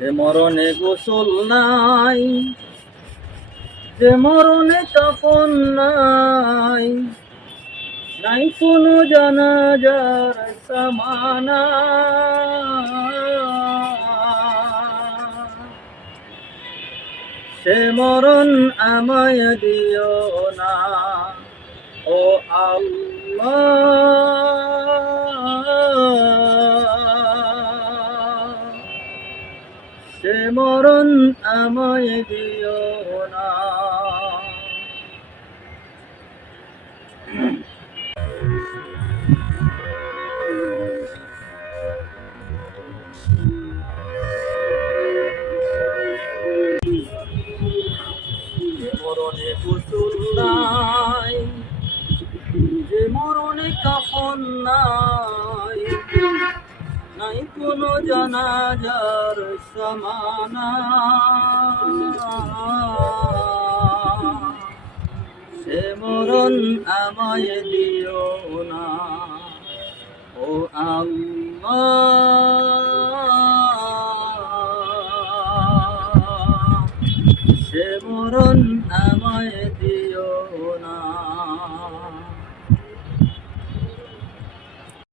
যে মরণে গোসল নাই, যে মরণে কাফন নাই, নাই কোনো জানাজার সামানা। সে মরণ আমায় দিও না ও আল্লাহ, সে মরণ আমায় দিও না। যে মরণে গোসল নাই, যে মরণে কাফন নাই, নাই কোনো জানাজার সামানা। সে মরণ আমায় দিও না ও আল্লাহ, সে মরণ আমায় দিও